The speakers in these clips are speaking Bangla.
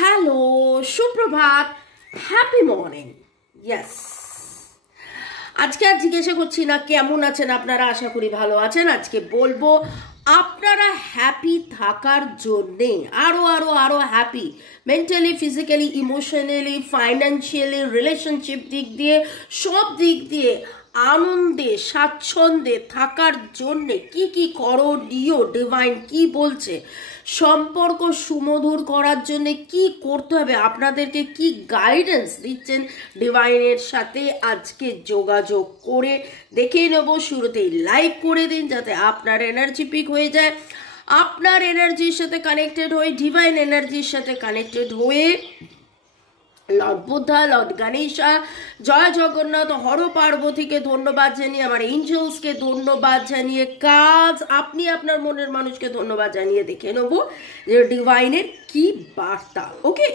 হ্যালো, সুপ্রভাত, হ্যাপি মর্নিং। ইয়েস, আজকে আর জিজ্ঞাসা করছি না কেমন আছেন আপনারা, আশা করি ভালো আছেন। আজকে বলবো আপনারা হ্যাপি থাকার জন্যে আরো আরো আরো happy mentally, physically, emotionally, financially, relationship দিক দিয়ে, সব দিক দিয়ে আনন্দে স্বাচ্ছন্দ্যে থাকার জন্যে কি কি করণীয়, ডিভাইন কি বলছে, সম্পর্ক সুমধুর করার জন্য কি করতে হবে, আপনাদেরকে কি গাইডেন্স দিচ্ছেন ডিভাইনের সাথে, আজকে যোগাযোগ করে দেখে নেব। শুরুতেই লাইক করে দিন যাতে আপনার এনার্জি পিক হয়ে যায়, আপনার এনার্জির সাথে কানেক্টেড হয়ে, ডিভাইন এনার্জির সাথে কানেক্টেড হয়ে লর্ড বুদ্ধা, লর্ড গণেশা, জয় জগন্নাথ, হর পার্বতীকে ধন্যবাদ জানিয়ে, আমার এঞ্জেলসকে ধন্যবাদ জানিয়ে, কাজ আপনি আপনার মনের মানুষকে ধন্যবাদ জানিয়ে দেখে নেব যে ডিভাইনের কি বার্তা। ওকে,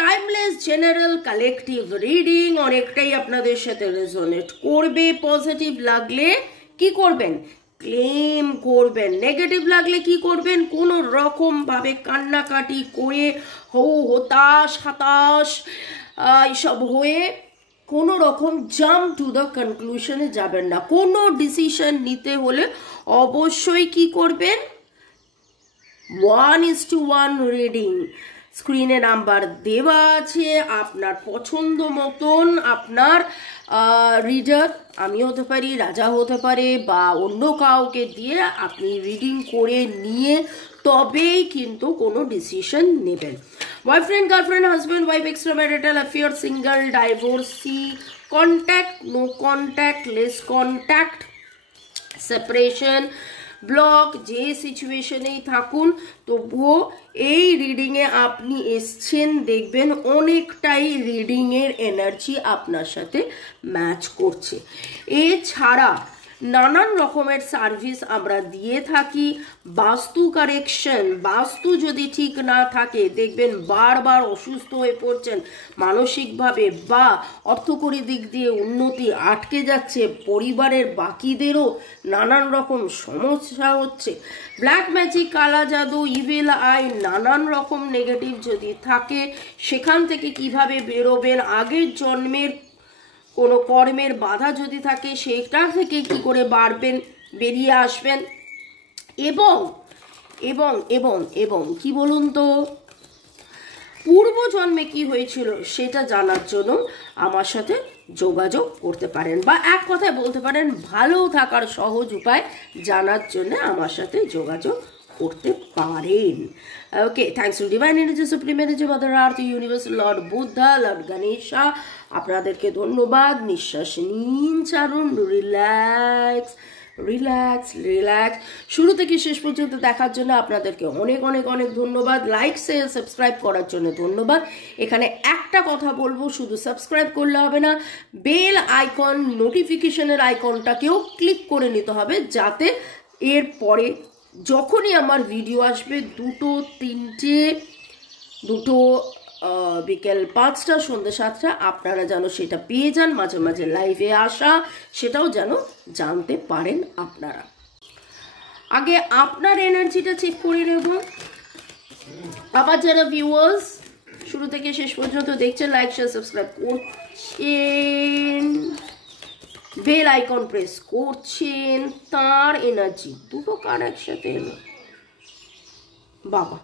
টাইমলেস জেনারেল কালেকটিভ রিডিং অনেকটাই আপনাদের সাথে রেজোনেট করবে। পজিটিভ লাগলে কি করবেন? ক্লেম করবেন। নেগেটিভ লাগলে কি করবেন? কোনো রকম ভাবে কান্নাকাটি করে হতাশ এইসব হয়ে কোনো রকম জাম্প টু দ্য কনক্লুশনে যাবেন না। কোনো ডিসিশন নিতে হলে অবশ্যই কি করবেন? 1:1 রিডিং। স্ক্রিনে নাম্বার দেওয়া আছে, আপনার পছন্দ মতন আপনার রিডার, আমি হতে পারি, রাজা হতে পারে, বা অন্য কাউকে দিয়ে আপনি রিডিং করে নিয়ে তবেই কিন্তু কোনো ডিসিশন নেবেন। Boyfriend, girlfriend, husband, wife, extra marital affair, single, divorcee, contact, no contact, less contact, separation, block, যে সিচুয়েশনেই থাকুন তবুও এই রিডিংয়ে আপনি এসছেন, দেখবেন অনেকটাই রিডিংয়ের এনার্জি আপনার সাথে ম্যাচ করছে। এছাড়া নানান রকমের সার্ভিস আমরা দিয়ে থাকি। বাস্তু কারেকশন, বাস্তু যদি ঠিক না থাকে দেখবেন বারবার অসুস্থ হয়ে পড়ছেন মানসিকভাবে, বা অর্থকরী দিক দিয়ে উন্নতি আটকে যাচ্ছে, পরিবারের বাকিদেরও নানান রকম সমস্যা হচ্ছে। ব্ল্যাক ম্যাজিক, কালা জাদু, ইভিল আই, নানান রকম নেগেটিভ যদি থাকে সেখান থেকে কিভাবে বেরোবেন, আগের জন্মের কোনো কর্মের বাধা যদি থাকে সেটা থেকে কি করে বেরিয়ে আসবেন, এবং এবং এবং এবং কি বলুন তো, পূর্বজন্মে কি হয়েছিল সেটা জানার জন্য আমার সাথে যোগাযোগ করতে পারেন, বা এক কথায় বলতে পারেন ভালো থাকার সহজ উপায় জানার জন্য আমার সাথে যোগাযোগ করতে পারেন। Okay, thanks to divine energy, supreme energy, mother earth, universe, lord Buddha, lord Ganesha, আপনাদেরকে ধন্যবাদ। নিঃশ্বাস নিন, ছাড়ুন, রিল্যাক্স রিল্যাক্স রিল্যাক্স। শুরু থেকে শেষ পর্যন্ত দেখার জন্য আপনাদেরকে অনেক অনেক অনেক ধন্যবাদ। লাইক, শেয়ার, সাবস্ক্রাইব করার জন্য ধন্যবাদ। এখানে একটা কথা বলবো, শুধু সাবস্ক্রাইব করলে হবে না, বেল আইকন, নোটিফিকেশনের আইকনটাকেও ক্লিক করে নিতে হবে, যাতে এর পরে যখনই আমার ভিডিও আসবে, দুটো বিকেল 5টা, সন্ধ্যে 7টা, আপনারা যেন সেটা পেয়ে যান। মাঝে মাঝে লাইভে আসা সেটাও যেন জানতে পারেন আপনারা। আগে আপনার এনার্জিটা চেক করে নেব। আবার যারা ভিউয়ার্স শুরু থেকে শেষ পর্যন্ত দেখছেন, লাইক, শেয়ার, সাবস্ক্রাইব করছেন, বেল আইকন প্রেস করছেন, তার এনার্জি দুটো কার একসাথে এলো, বাবা।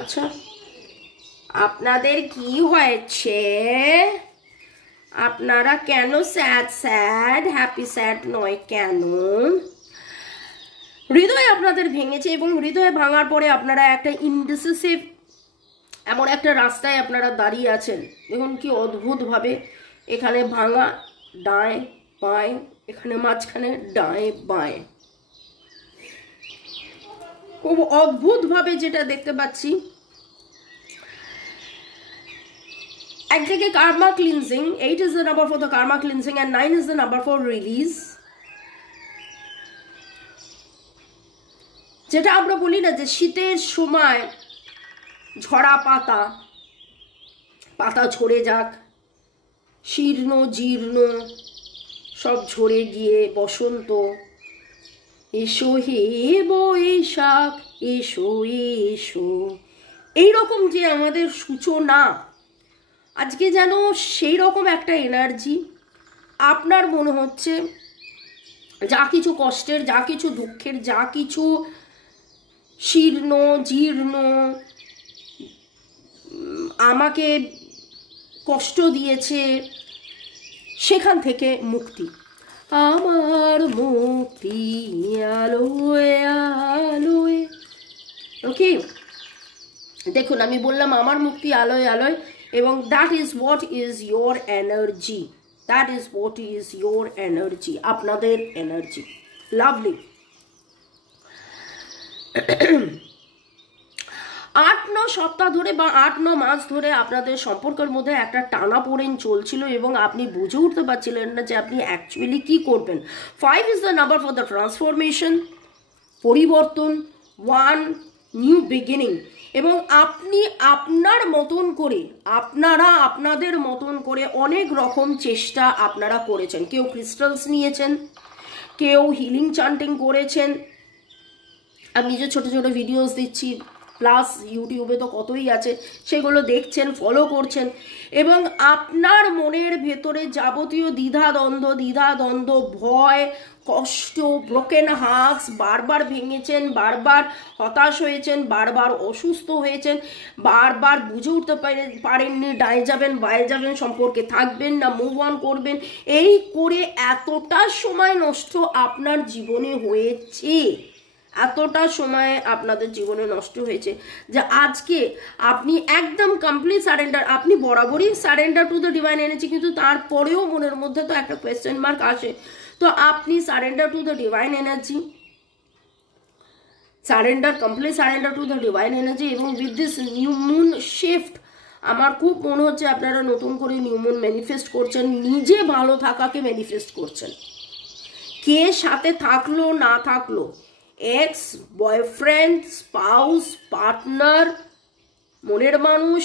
আচ্ছা, আপনাদের কি হয়েছে? আপনারা কেন স্যাড? হ্যাপি স্যাড নয় কেন? হৃদয় আপনাদের ভেঙেছে, এবং হৃদয় ভাঙার পরে আপনারা একটা ইনডিসিসিভ এমন একটা রাস্তায় আপনারা দাঁড়িয়ে আছেন। দেখুন কি অদ্ভুত ভাবে এখানে ভাঙা, ডায় বাঁয়, এখানে মাঝখানে ডায় বাঁয়, খুব অদ্ভুত ভাবে যেটা দেখতে পাচ্ছি। একদিকে Karma cleansing, 8 is the number for the karma cleansing and 9 is the number for release। যেটা আমরা বলি না যে শীতের সময় ঝরা পাতা ঝরে যাক, শীর্ণ জীর্ণ সব ঝরে গিয়ে বসন্ত এসো হে বৈশাখ এসো এসো, এইরকম যে আমাদের সূচনা, আজকে যেন সেই রকম একটা এনার্জি। আপনার মনে হচ্ছে যা কিছু কষ্টের, যা কিছু দুঃখের, যা কিছু শীর্ণ জীর্ণ আমাকে কষ্ট দিয়েছে, সেখান থেকে মুক্তি। আমার মুক্তি আলোয় আলোয়। ওকে, দেখুন আমি বললাম আমার মুক্তি আলোয় আলোয়, এবং that is what is your energy, that is what is your energy, আপনাদের এনার্জি। লাভলি। 8-9 সপ্তাহ ধরে বা 8-9 মাস ধরে আপনাদের সম্পর্কের মধ্যে একটা টানাপোড়েন চলছিল এবং আপনি বুঝে উঠতে পারছিলেন না যে আপনি অ্যাকচুয়ালি কি করবেন। 5 is the number for the transformation, পরিবর্তন, 1 নিউ বিগিনিং। এবং আপনি আপনার মতন করে, আপনারা আপনাদের মতন করে অনেক রকম চেষ্টা আপনারা করেছেন। কেউ ক্রিস্টালস নিয়েছেন, কেউ হিলিং চান্টিং করেছেন, আমি যে ছোট ছোট ভিডিওস দিচ্ছি, প্লাস ইউটিউবে তো কতই আছে, সেগুলো দেখছেন, ফলো করছেন, এবং আপনার মনের ভেতরে যাবতীয় দ্বিধাদ্বন্দ্ব, ভয়, কষ্ট, ব্রোকেন হার্টস বারবার ভেঙেছেন, বারবার হতাশ হয়েছেন, বারবার অসুস্থ হয়েছেন, বারবার বুঝে উঠতে পারেননি ডায়ে যাবেন বায়ে যাবেন, সম্পর্কে থাকবেন না মুভ অন করবেন। এই করে এতটা সময় নষ্ট আপনার জীবনে হয়েছে, এতটা সময় আপনাদের জীবনে নষ্ট হয়েছে যে আজকে আপনি একদম কমপ্লিট সারেন্ডার। আপনি বরাবরই surrender to the divine energy, কিন্তু তারপরেও মনের মধ্যে তো একটা কোয়েশ্চেন মার্ক আসে। তো আপনি surrender to the divine energy, complete surrender to the divine energy. এবং with this new moon shift আমার খুব মনে হচ্ছে আপনারা নতুন করে নিউ মুন ম্যানিফেস্ট করছেন, নিজে ভালো থাকাকে ম্যানিফেস্ট করছেন। কে সাথে থাকলো না থাকলো, এক্স, বয়ফ্রেন্ড, স্পাউস, পার্টনার, মনের মানুষ,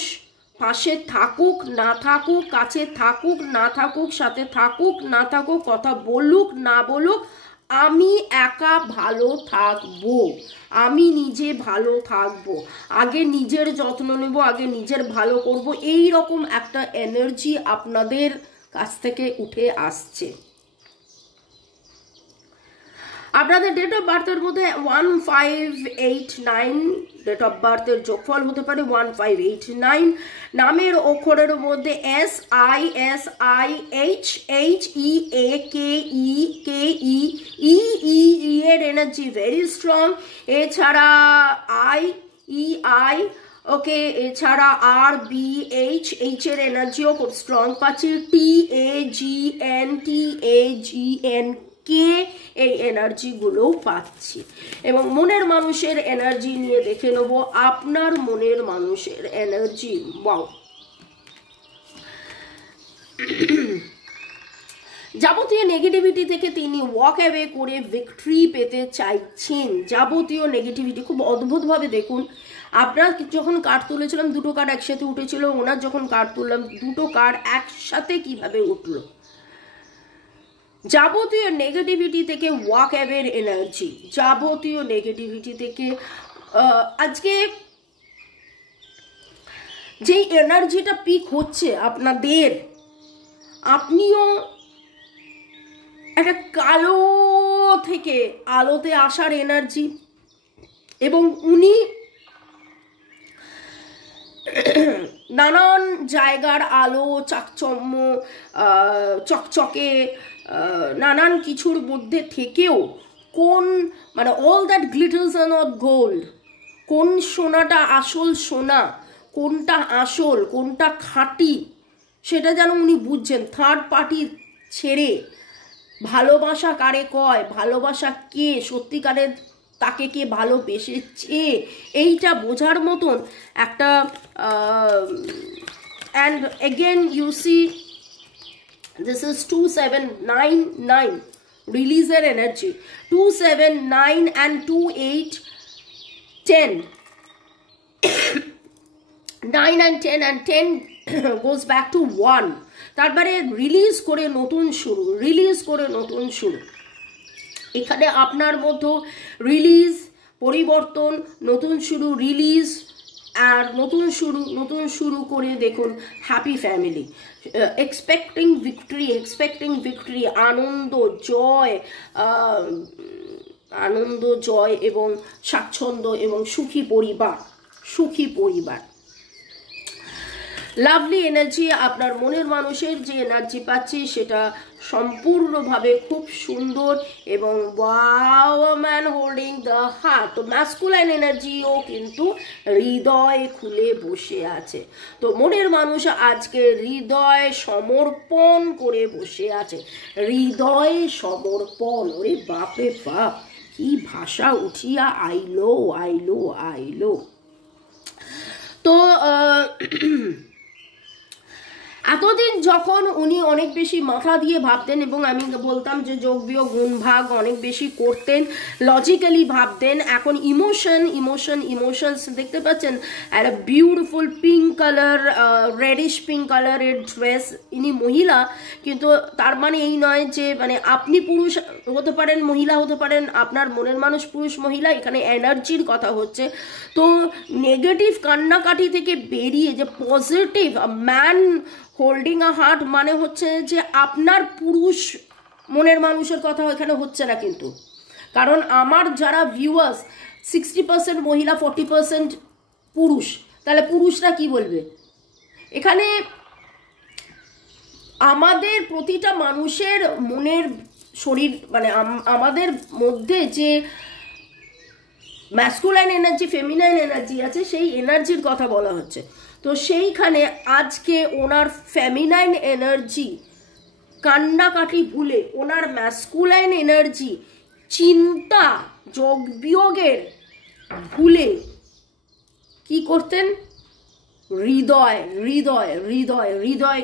পাশে থাকুক না থাকুক, কাছে থাকুক না থাকুক, সাথে থাকুক না থাকুক, কথা বলুক না বলুক, আমি একা ভালো থাকবো, আমি নিজে ভালো থাকবো, আগে নিজের যত্ন নেব, আগে নিজের ভালো করব, এই রকম একটা এনার্জি আপনাদের কাছ থেকে উঠে আসছে। আপনাদের ডেট অফ বার্থের মধ্যে 1589 ডেট অফ বার্থের যোগফল হতে পারে 1589। নামের অক্ষরের মধ্যে SISIHHEAKEKEE এর এনার্জি ভেরি স্ট্রং। এছাড়া IEI, ওকে, এছাড়া RBH, এইচ এর এনার্জিও খুব স্ট্রং পাচ্ছি। TAGN এই এনার্জিগুলোও পাচ্ছি। এবং মনের মানুষের এনার্জি নিয়ে দেখে নেব আপনার মনের মানুষের এনার্জি। ওয়াও, যাবতীয় নেগেটিভিটি থেকে তিনি ওয়াক অ্যাওয়ে করে ভিক্টরি পেতে চাইছেন। যাবতীয় নেগেটিভিটি খুব অদ্ভুতভাবে দেখুন, আপনার যখন কার্ড তুলেছিলাম দুটো কার্ড একসাথে উঠেছিল, ওনার যখন কার্ড তুললাম দুটো কার্ড একসাথে কিভাবে উঠলো। যাবতীয় নেগেটিভিটি থেকে ওয়াক অ্যাওয়ের এনার্জি, যাবতীয় নেগেটিভিটি থেকে আজকে যেই এনার্জিটা পিক হচ্ছে আপনাদের, আপনিও একটা কালো থেকে আলোতে আসার এনার্জি। এবং উনি নানান জায়গার আলো, চাকচম্য, চকচকে নানান কিছুর মধ্যে থেকেও কোন মানে all that glitters are not gold, কোন সোনাটা আসল সোনা, কোনটা আসল কোনটা খাঁটি, সেটা যেন উনি বুঝছেন। থার্ড পার্টি ছেড়ে ভালোবাসা কারে কয়, ভালোবাসা কে সত্যিকারের, তাকে কে ভালোবেসেছে, এইটা বোঝার মতন একটা and again you see this is 2799 releaser energy, 279 and 2810 9 and 10 and 10 goes back to 1, তারপরে রিলিজ করে নতুন শুরু, রিলিজ করে নতুন শুরু। এখানে আপনার মধ্যে রিলিজ, পরিবর্তন, নতুন শুরু, রিলিজ আর নতুন শুরু করে দেখুন হ্যাপি ফ্যামিলি, এক্সপেক্টিং ভিক্টরি, আনন্দ জয় এবং স্বাচ্ছন্দ্য এবং সুখী পরিবার। লাভলি এনার্জি, আপনার মনের মানুষের যে এনার্জি পাচ্ছি সেটা সম্পূর্ণভাবে খুব সুন্দর এবং wow man holding the heart. তো ম্যাসকুলাইন এনার্জিও কিন্তু হৃদয় খুলে বসে আছে। তো মনের মানুষ আজকে হৃদয় সমর্পণ করে বসে আছে, হৃদয় সমর্পণ। ওরে বাপরে বাপ, কি ভাষা উঠিয়া আইলো। তো এতদিন যখন উনি অনেক বেশি মাথা দিয়ে ভাবতেন এবং আমি বলতাম যে যোগ বিয়োগ গুণ ভাগ অনেক বেশি করতেন, লজিক্যালি ভাবতেন, এখন ইমোশনস দেখতে পাচ্ছেন। একটা beautiful pink colour, radish pink কালারের ড্রেস। ইনি মহিলা, কিন্তু তার মানে এই নয় যে মানে আপনি পুরুষ হতে পারেন, মহিলা হতে পারেন, আপনার মনের মানুষ পুরুষ মহিলা, এখানে এনার্জির কথা হচ্ছে। তো নেগেটিভ কান্নাকাটি থেকে বেরিয়ে যে পজিটিভ ম্যান হোল্ডিং আ হার্ট মানে হচ্ছে যে আপনার পুরুষ মনের মানুষের কথা এখানে হচ্ছে না কিন্তু, কারণ আমার যারা ভিউয়ার্স 60% মহিলা 40% পুরুষ, তাহলে পুরুষরা কি বলবে? এখানে আমাদের প্রতিটা মানুষের মনের শরীর মানে আমাদের মধ্যে যে ম্যাসকুলাইন এনার্জি, ফেমিনাইন এনার্জি আছে, সেই এনার্জির কথা বলা হচ্ছে। তো সেইখানে আজকে ওনার ফেমিনাইন এনার্জি কান্নাকাটি ভুলে ওনার ম্যাসকুলাইন এনার্জি চিন্তা যোগ বিয়োগের ভুলে কি করতেন? হৃদয়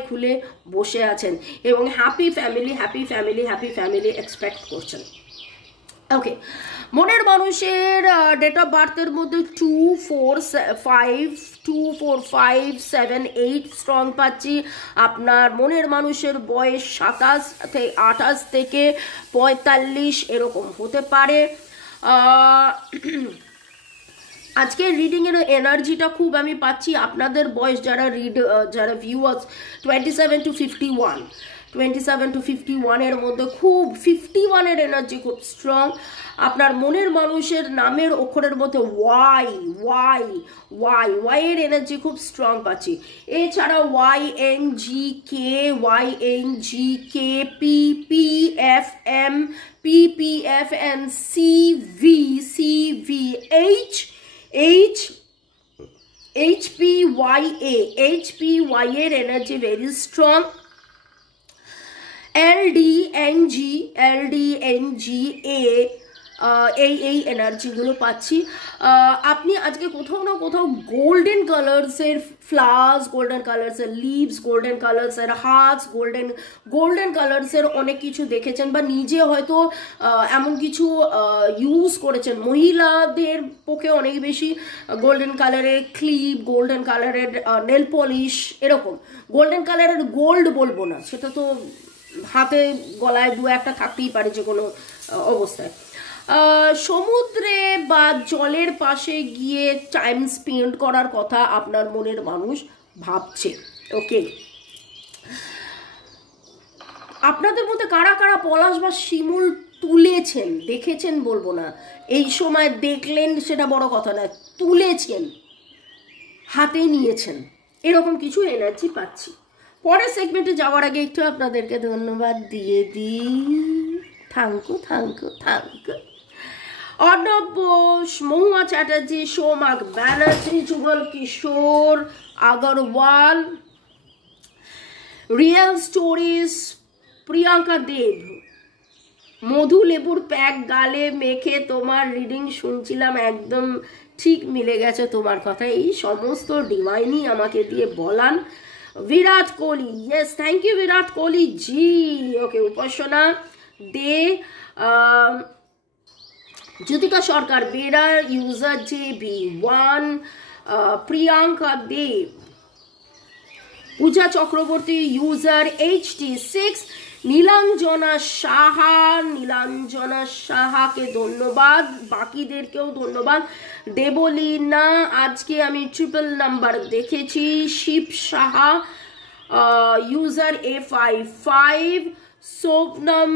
খুলে বসে আছেন এবং হ্যাপি ফ্যামিলি এক্সপেক্ট করছেন। ওকে, মনের মানুষের ডেট অফ বার্থের মধ্যে 2, 4, 5 7 8 স্ট্রং পাচ্ছি। আপনার মনের মানুষের বয়স 28 থেকে 45 এরকম হতে পারে। আজকের রিডিং এর এনার্জিটা খুব আমি পাচ্ছি আপনাদের বয়স যারা ভিউয়ার্স 27 to 51 এর মধ্যে খুব 51 এর এনার্জি খুব স্ট্রং। আপনার মনের মানুষের নামের অক্ষরের মধ্যে ওয়াই এর এনার্জি খুব স্ট্রং পাচ্ছি। এছাড়া YNGK PPFM CV HPY এর এনার্জি ভেরি স্ট্রং। LDNGA এই এনার্জিগুলো পাচ্ছি। আপনি আজকে কোথাও না কোথাও গোল্ডেন কালার্সের ফ্লাওয়ার্স, গোল্ডেন কালার্সের লিভস, গোল্ডেন কালার্সের হার্টস, গোল্ডেন কালার্সের অনেক কিছু দেখেছেন বা নিজে হয়তো এমন কিছু ইউজ করেছেন। মহিলাদের পক্ষে অনেক বেশি গোল্ডেন কালারের ক্লিপ, গোল্ডেন কালারের নেল পলিশ, এরকম গোল্ডেন কালারের গোল্ড বলবো না, সেটা তো হাতে গলায় দু একটা থাকতেই পারে যে কোনো অবস্থায়। সমুদ্রে বা জলের পাশে গিয়ে টাইম স্পেন্ড করার কথা আপনার মনের মানুষ ভাবছে। ওকে, আপনাদের মধ্যে কারা কারা পলাশ বা শিমুল তুলেছেন, দেখেছেন বলবো না, এই সময় দেখলেন সেটা বড় কথা না, তুলেছেন, হাতে নিয়েছেন, এরকম কিছু এনার্জি পাচ্ছি। পরের সেগমেন্টে যাওয়ার আগে একটু আপনাদেরকে ধন্যবাদ দিয়ে দিই। থ্যাংকু। অর্ণব বোস, মহুয়া চ্যাটার্জি, সৌমাক ব্যানার্জি, যুগল কিশোর আগরওয়াল, রিয়েল স্টোরিজ, প্রিয়াঙ্কা দেব, মধু লেবুর প্যাক গালে মেখে তোমার রিডিং শুনছিলাম, একদম ঠিক মিলে গেছে তোমার কথা, এই সমস্ত ডিভাইনই আমাকে দিয়ে বলান। Virat Kohli, yes thank you Virat Kohli ji. Okay, Upasana Dey, Jyotika Sarkar Bera user JB1, Priyanka Dev, Puja Chakraborty user HT6, Nilanjana Saha, Nilanjana সাহাকে ধন্যবাদ, বাকিদেরকেও ধন্যবাদ। দেবলীনা, আজকে আমি ট্রিপল নাম্বার দেখেছি। শিব সাহা, ইউজার A55, সোভনম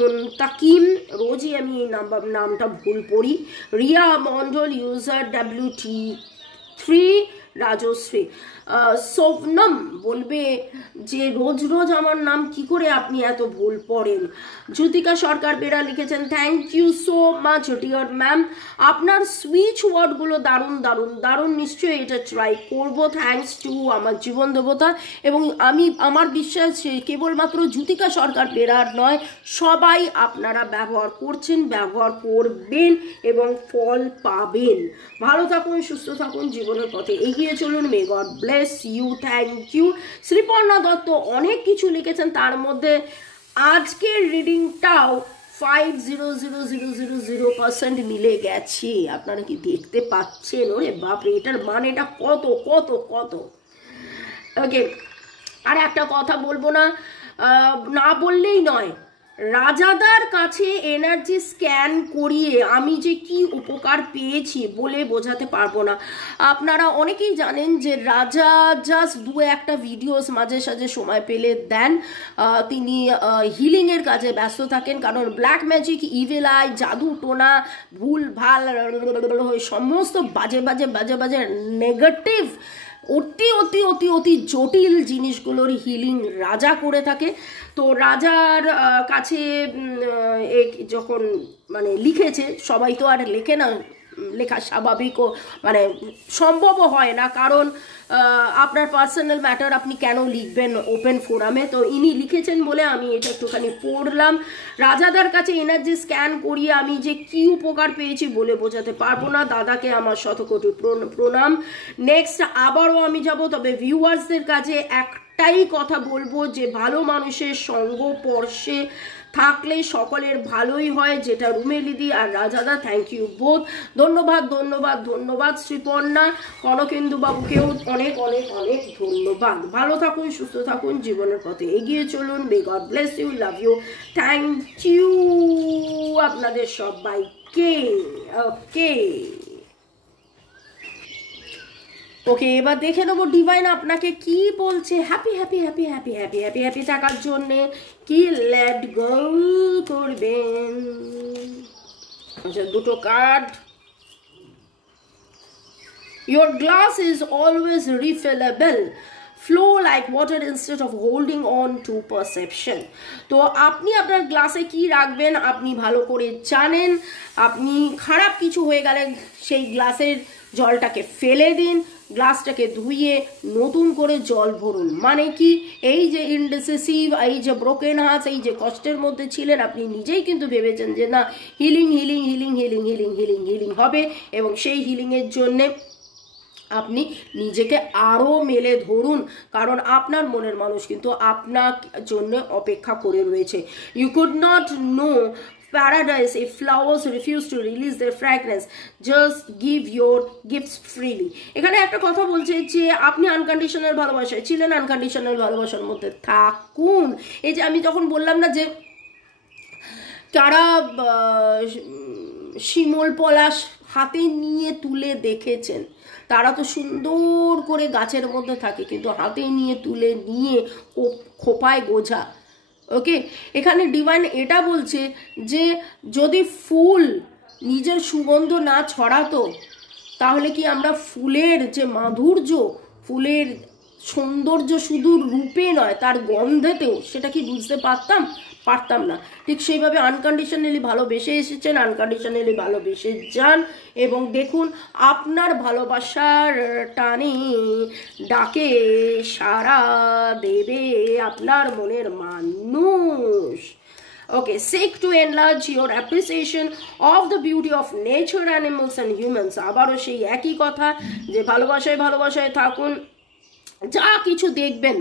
মুন্তাকিম, রোজই আমি এই নামটা ভুল পড়ি। Riya Mondal, user WT3, Rajashree. সোভনম বলবে যে রোজ রোজ আমার নাম কি করে আপনি এত ভুল পড়েন। জ্যোতিকা সরকার বেরা লিখেছেন thank you so much dear ma'am, আপনার সুইচ ওয়ার্ডগুলো দারুণ দারুণ দারুণ, নিশ্চয়ই এটা ট্রাই করব। থ্যাংকস টু আমার জীবন দেবতা। এবং আমার বিশ্বাস কেবলমাত্র জ্যোতিকা সরকার বেরার নয়, সবাই আপনারা ব্যবহার করছেন, ব্যবহার করবেন এবং ফল পাবেন। ভালো থাকুন, সুস্থ থাকুন, জীবনের পথে এগিয়ে চলুন। May god bless you, thank you. Sreeparna Dutta অনেক কিছু লিখেছেন, তার মধ্যে আজকের রিডিংটাও 5,0,0,0,0% মিলে গেছে। আপনারা কি দেখতে পাচ্ছেন? ওরে বাপরে, এটার মানেটা কত কত কত। ওকে, আর একটা কথা বলবো না, না বললেই নয়, রাজাদার কাছে এনার্জি স্ক্যান করিয়ে আমি যে কি উপকার পেয়েছি বলে বোঝাতে পারবো না। আপনারা অনেকেই জানেন যে রাজা জাস্ট একটা ভিডিওস মাঝে সাঝে সময় পেলে দেন। তিনি হিলিংয়ের কাজে ব্যস্ত থাকেন, কারণ ব্ল্যাক ম্যাজিক, ইভিল আই, জাদু টোনা, ভুল ভাল সমস্ত বাজে বাজে বাজে বাজে নেগেটিভ অতি অতি অতি অতি জটিল জিনিসগুলোর হিলিং রাজা করে থাকে। তো রাজার কাছে যখন মানে লিখেছে, সবাই তো আর লেখে না, লেখা স্বাভাবিকও মানে সম্ভবও হয় না, কারণ আপনার পার্সোনাল ম্যাটার আপনি কেন লিখবেন ওপেন ফোরামে। তো ইনি লিখেছেন বলে আমি এটা একটুখানি পড়লাম। রাজাদার কাছে এনার্জি স্ক্যান করিয়ে আমি যে কি উপকার পেয়েছি বলে বোঝাতে পারবো না। দাদাকে আমার শতকোটি প্রণাম। নেক্সট আবারও আমি যাব, তবে ভিউয়ার্সদের কাছে একটাই কথা বলবো যে ভালো মানুষের সঙ্গ পর্ষে থাকলে সকলের ভালোই হয়, যেটা রুমেলিদি আর রাজাদা, থ্যাংক ইউ বোথ। ধন্যবাদ ধন্যবাদ ধন্যবাদ। শ্রীপর্ণা, কনকেন্দু বাবুকেও অনেক অনেক অনেক ধন্যবাদ। ভালো থাকুন, সুস্থ থাকুন, জীবনের পথে এগিয়ে চলুন। May god bless you, love you, thank you আপনাদের সবাইকে। ওকে ওকে, এবার দেখে নেবো ডিভাইন আপনাকে কি বলছে। Happy happy happy happy happy happy happy থাকার জন্যে কি লেট গো করবেন। দুটো card. Your glass is always refillable. Flow like water instead of holding on to perception. তো আপনি আপনার গ্লাসে কি রাখবেন আপনি ভালো করে জানেন। আপনি খারাপ কিছু হয়ে গেলে সেই গ্লাসের জলটাকে ফেলে দিন, গ্লাসটাকে ধুইয়ে নতুন করে জল ভরুন। মানে কি, এই যে ইনডিসিসিভ, এই যে ব্রোকেন হার্ট, এই যে কষ্টের মধ্যে ছিলেন, আপনি নিজেই কিন্তু ভেবেছেন যে না healing healing healing healing healing healing healing হবে, এবং সেই হিলিংয়ের জন্যে আপনি নিজেকে আরও মেলে ধরুন, কারণ আপনার মনের মানুষ কিন্তু আপনার জন্য অপেক্ষা করে রয়েছে। You could not know paradise if flowers refuse to release their fragrance. Just give your gifts freely. এখানে একটা কথা বলছে যে আপনি আনকন্ডিশনাল ভালোবাসায় ছিলেন, আনকন্ডিশনাল ভালোবাসার মধ্যে থাকুন। এই যে আমি যখন বললাম না যে কারা শিমল পলাশ হাতে নিয়ে তুলে দেখেছেন, তারা তো সুন্দর করে গাছের মধ্যে থাকে, কিন্তু হাতে নিয়ে তুলে নিয়ে খোপায় গোঝা। ওকে, এখানে ডিভাইন এটা বলছে যে যদি ফুল নিজের সুগন্ধ না ছড়াতো, তাহলে কি আমরা ফুলের যে মাধুর্য, ফুলের সৌন্দর্য শুধু রূপে নয় তার গন্ধেতেও, সেটা কি বুঝতে পারতাম না। ঠিক সেইভাবে আনকন্ডিশনালি ভালোবেসে এসেছেন, আনকন্ডিশনালি ভালোবেসে যান, এবং দেখুন আপনার ভালোবাসার টানে ডাকে সাড়া দেবে আপনার মনের মানুষ। Okay, seek to enlarge your appreciation of the beauty of nature, animals and humans. আবারও সেই একই কথা যে ভালোবাসায় থাকুন, যা কিছু দেখবেন।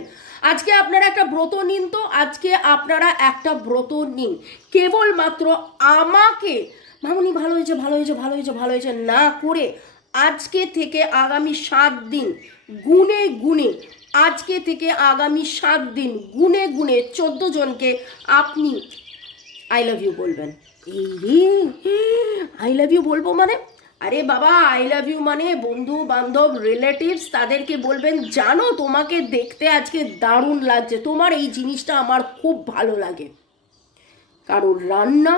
আজকে আপনারা একটা ব্রত নিন, তো আজকে আপনারা একটা ব্রত নিন, কেবলমাত্র আমাকে মামুনি ভালো হয়েছে ভালো হয়েছে ভালো হয়েছে ভালো হয়েছে না করে আজকে থেকে আগামী 7 দিন গুনে গুনে আজকে থেকে আগামী 7 দিন গুনে গুনে 14 জনকে আপনি আই লাভ ইউ বলবেন। এই রে, আই লাভ ইউ বলবো মানে, আরে বাবা আই লাভ ইউ মানে বন্ধু বান্ধব রিলেটিভস তাদেরকে বলবেন, জানো তোমাকে দেখতে আজকে দারুণ লাগছে, তোমার এই জিনিসটা আমার খুব ভালো লাগে। কারোর রান্না,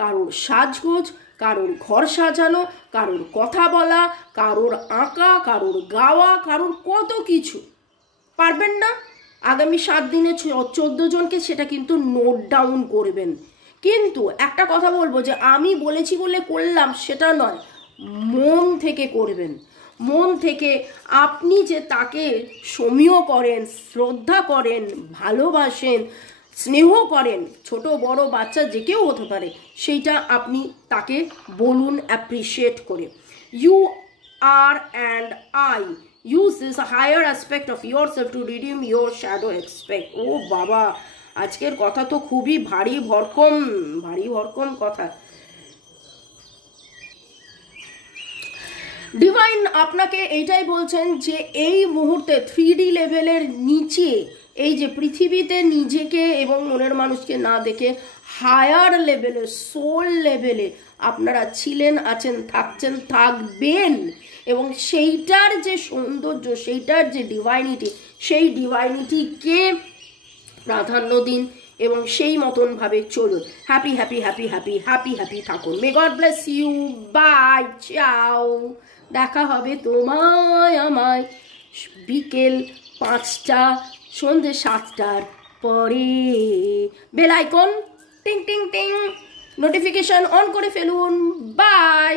কারোর সাজগোজ, কারোর ঘর সাজানো, কারোর কথা বলা, কারোর আঁকা, কারোর গাওয়া, কারোর কত কিছু। পারবেন না? আগামী 7 দিনে 14 জনকে সেটা কিন্তু নোট ডাউন করবেন। কিন্তু একটা কথা বলবো যে আমি বলেছি বলে করলাম সেটা নয়, মন থেকে করবেন। মন থেকে আপনি যে তাকে সমীহ করেন, শ্রদ্ধা করেন, ভালোবাসেন, স্নেহ করেন, ছোট বড় বাচ্চা যে কেউ হতে পারে, সেইটা আপনি তাকে বলুন অ্যাপ্রিসিয়েট করে। You are and I use this higher aspect of yourself to redeem your shadow aspect. ও বাবা, আজকের কথা তো খুবই ভারী ভরকম কথা। ডিভাইন আপনাকে এইটাই বলছেন যে এই মুহূর্তে 3D লেভেলের নিচে, এই যে পৃথিবীতে নিজেকে এবং মনের মানুষকে না দেখে হায়ার লেভেলে, সোল লেভেলে আপনারা ছিলেন, আছেন, থাকছেন, থাকবেন, এবং সেইটার যে সৌন্দর্য, সেইটার যে ডিভাইনিটি, সেই ডিভাইনিটিকে প্রাধান্য দিন এবং সেই মতনভাবে চলুন। Happy happy happy happy happy happy থাকুন। May god bless you. Bye, ciao. দেখা হবে তোমায় আমায় বিকেল 5টা, সন্ধ্যে 7টার পরে। বেল আইকন টিং টিং টিং নোটিফিকেশন অন করে ফেলুন। বাই।